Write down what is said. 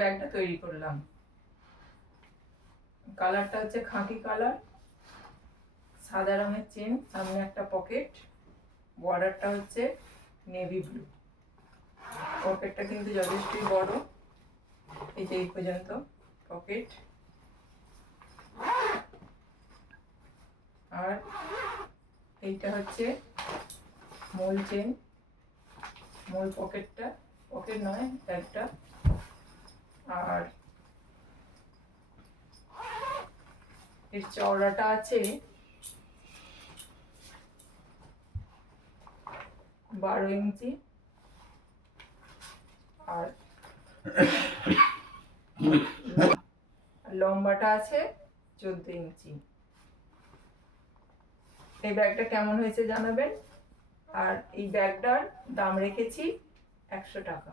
ব্যাগটা তৈরি করলাম। কালারটা হচ্ছে খাকি কালার, সাদা রঙের চেন, সামনে একটা পকেট, বর্ডারটা হচ্ছে নেভি ব্লু। পকেটটা কিন্তু যথেষ্টই বড়, এই যে এই পর্যন্ত পকেট। আর এইটা হচ্ছে মূল চেন, মূল পকেটটা, পকেট নয় একটা। আর এর চওড়াটা আছে 12 ইঞ্চি, আর লম্বাটা আছে 14 ইঞ্চি। এই ব্যাগটা কেমন হয়েছে জানাবেন। আর এই ব্যাগটার দাম রেখেছি 100 টাকা।